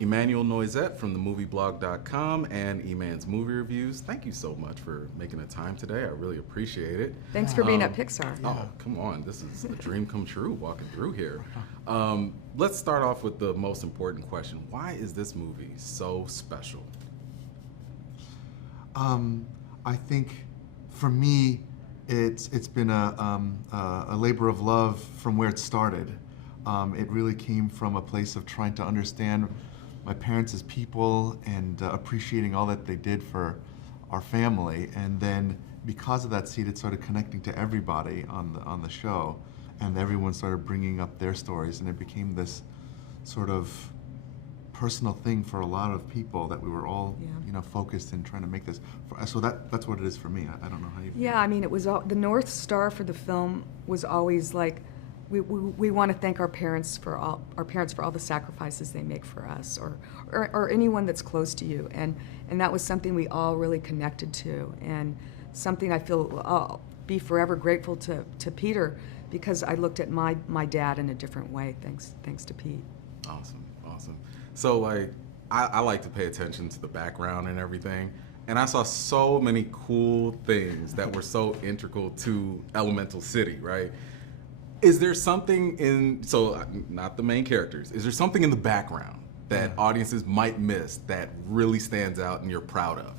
Emmanuel Noisette from themovieblog.com and Eman's Movie Reviews. Thank you so much for making the time today. I really appreciate it. Thanks for being at Pixar. Oh, come on. This is a dream come true walking through here. Let's start off with the most important question. Why is this movie so special? I think for me, it's been a labor of love from where it started. It really came from a place of trying to understand my parents as people and appreciating all that they did for our family. And then because of that seed, it started connecting to everybody on the show, and everyone started bringing up their stories, and it became this sort of personal thing for a lot of people that we were all, focused in trying to make this. So that's what it is for me. I don't know how you feel. Yeah, I mean, it was the North Star for the film was always like, we want to thank our parents for all the sacrifices they make for us, or anyone that's close to you, and that was something we all really connected to, and something I feel I'll be forever grateful to Peter, because I looked at my dad in a different way thanks to Pete. Awesome. So like, I like to pay attention to the background and everything, and I saw so many cool things that were so integral to Elemental City, right? Is there something so not the main characters, is there something in the background that audiences might miss that really stands out and you're proud of?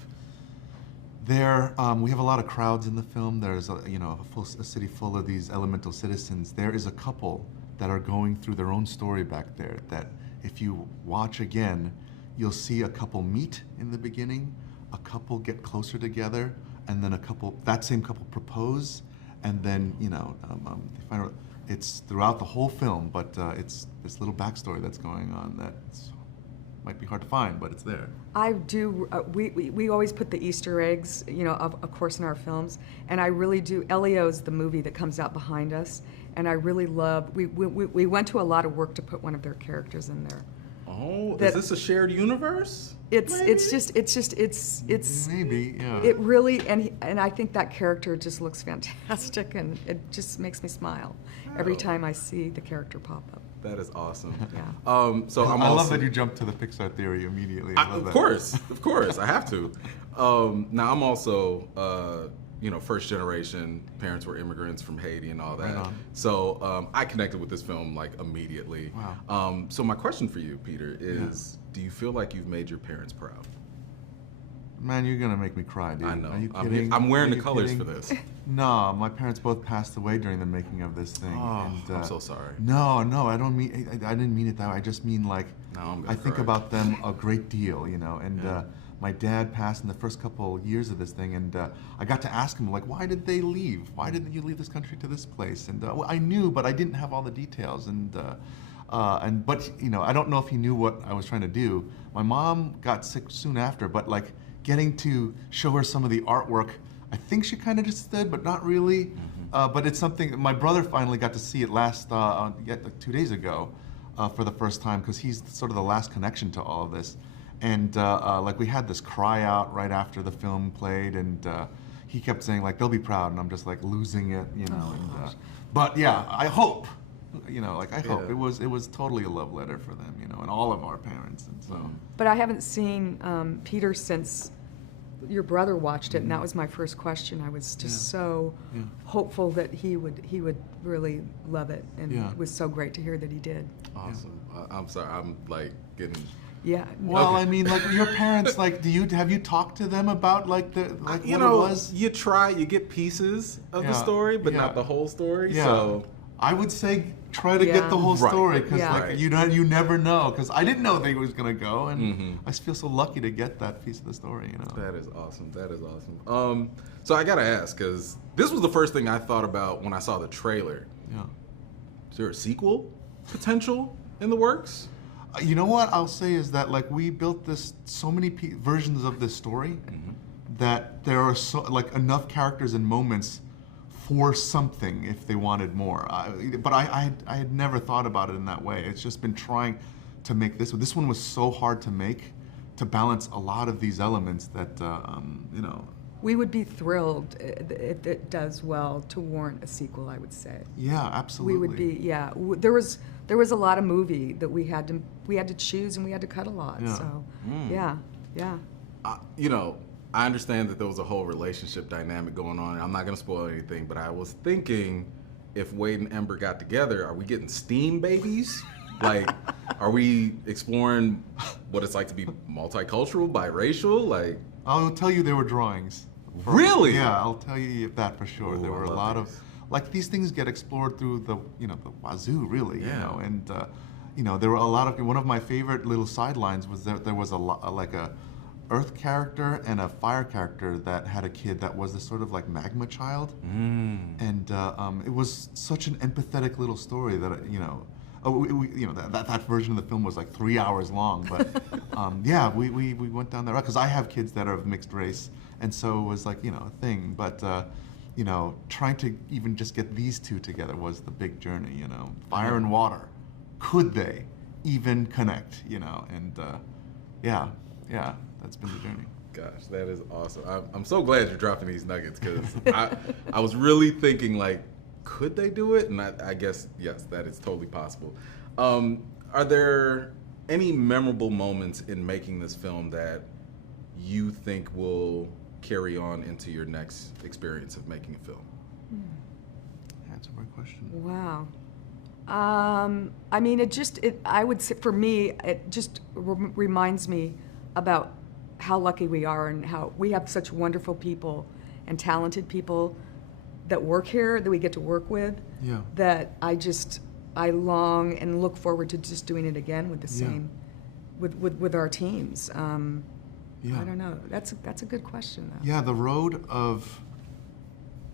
We have a lot of crowds in the film. There's a city full of these elemental citizens. There is a couple that are going through their own story back there that if you watch again, you'll see a couple meet in the beginning, a couple get closer together, and then that same couple propose, and then they find out. It's throughout the whole film, but it's this little backstory that's going on that might be hard to find, but it's there. I do. We always put the Easter eggs, of course, in our films, and I really do. Elio's the movie that comes out behind us, and I really love. We went to a lot of work to put one of their characters in there. Oh, is this a shared universe? It's maybe, yeah. It really, and I think that character just looks fantastic, and it just makes me smile every time I see the character pop up. That is awesome. Yeah. So I love that you jumped to the Pixar theory immediately. Of course, I have to. Now I'm also, first generation. Parents were immigrants from Haiti and all that. Right on. So I connected with this film like immediately. Wow. So my question for you, Peter, is: do you feel like you've made your parents proud? Man, you're gonna make me cry, dude. I know. Are you kidding? I'm wearing the colors for this. No, my parents both passed away during the making of this thing. Oh, and, I'm so sorry. No, I don't mean. I didn't mean it that way. I just mean like. No, I'm gonna I think cry. about them a great deal, and my dad passed in the first couple years of this thing, and I got to ask him like, why did they leave? Why did you leave this country to this place? And well, I knew, but I didn't have all the details, but I don't know if he knew what I was trying to do. My mom got sick soon after, but like getting to show her some of the artwork, I think she kind of understood, but not really. Mm-hmm. But it's something, my brother finally got to see it like 2 days ago for the first time, because he's sort of the last connection to all of this. And like we had this cry out right after the film played, and he kept saying like, they'll be proud, and I'm just like losing it, but yeah, I hope. I hope it was totally a love letter for them, and all of our parents, and so. But I haven't seen Peter since your brother watched it, and that was my first question. I was just so hopeful that he would really love it, and it was so great to hear that he did. Awesome. I'm sorry. I'm like getting. Yeah. Well, I mean, like your parents, like, have you talked to them about like what it was? You try, you get pieces of the story, but not the whole story. Yeah. So I would say try to get the whole story, because Right. you never know, because I didn't know they was gonna go, and I feel so lucky to get that piece of the story. That is awesome. That is awesome. So I gotta ask, because this was the first thing I thought about when I saw the trailer. Yeah. Is there a sequel potential in the works? You know what I'll say is that like we built so many versions of this story that there are enough characters and moments for something if they wanted more. But I had never thought about it in that way. It's just been trying to make this one. This one was so hard to make, to balance a lot of these elements that We would be thrilled if it does well to warrant a sequel, I would say. Yeah, absolutely. We would be, yeah. There was there was a lot of movie that we had to choose, and we had to cut a lot. Yeah. So yeah. You know, I understand that there was a whole relationship dynamic going on. I'm not going to spoil anything, but I was thinking, if Wade and Ember got together, are we getting steam babies? Like, are we exploring what it's like to be multicultural, biracial? Like, I'll tell you there were drawings. Really? Yeah, I'll tell you that for sure. Ooh, There were I a love lot these. of, like, these things get explored through the wazoo, really, you Yeah. know, and there were a lot of, one of my favorite little sidelines was that there was like a earth character and a fire character that had a kid that was this sort of like magma child, and it was such an empathetic little story that that version of the film was like 3 hours long, but yeah, we went down that road because I have kids that are of mixed race, and so it was like a thing, but trying to even just get these two together was the big journey. Fire and water, could they even connect? And yeah, that's been the journey. gosh, that is awesome. I'm so glad you're dropping these nuggets, because I was really thinking, like, could they do it? And I guess, yes, that is totally possible. Are there any memorable moments in making this film that you think will carry on into your next experience of making a film? That's a great question. Wow. I mean, I would say, for me, it just reminds me about how lucky we are and how we have such wonderful people and talented people that work here, that we get to work with, Yeah. that I long and look forward to just doing it again with the same, with our teams. Yeah. I don't know. That's a good question, though. Yeah, the road of,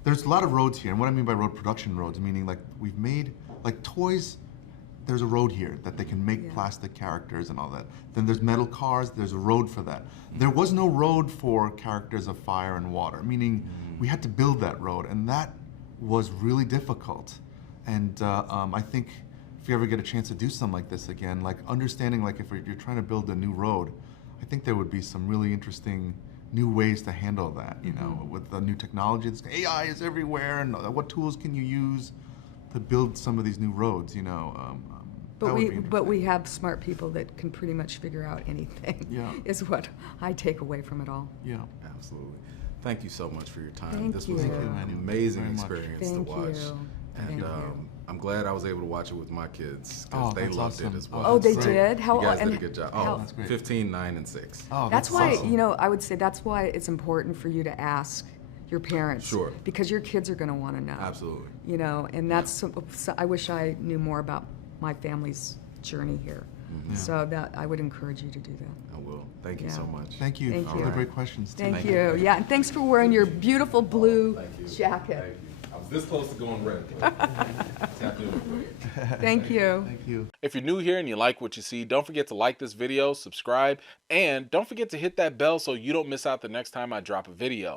there's a lot of roads here, and what I mean by road, production roads, meaning like we've made, like toys, there's a road here that they can make plastic characters and all that. Then there's metal cars, there's a road for that. There was no road for characters of fire and water, meaning we had to build that road, and that was really difficult. And I think if you ever get a chance to do something like this again, like understanding, like if you're trying to build a new road, I think there would be some really interesting new ways to handle that, with the new technology. AI is everywhere, and what tools can you use to build some of these new roads, But we have smart people that can pretty much figure out anything. Yeah. Is what I take away from it all. Yeah. Absolutely. Thank you so much for your time. Thank This was you. an Thank you, amazing very much. experience Thank to watch. you. And Thank you. I'm glad I was able to watch it with my kids, because Oh, they that's loved awesome. it as well. Oh, they That's did? great. How You guys and did a good job. how- Oh, That's great. 15, 9, and 6. Oh, That's why, awesome. I would say that's why it's important for you to ask your parents. Sure. Because your kids are going to want to know. Absolutely. And that's, so I wish I knew more about my family's journey here. So that I would encourage you to do that. I will. Thank you so Yeah. much. Thank you Thank for you. the great questions. too. Thank you. Yeah, and thanks for wearing your beautiful blue Thank you. jacket. Thank you. I was this close to going red. Tap in. Thank you. Thank you. If you're new here and you like what you see, don't forget to like this video, subscribe, and don't forget to hit that bell so you don't miss out the next time I drop a video.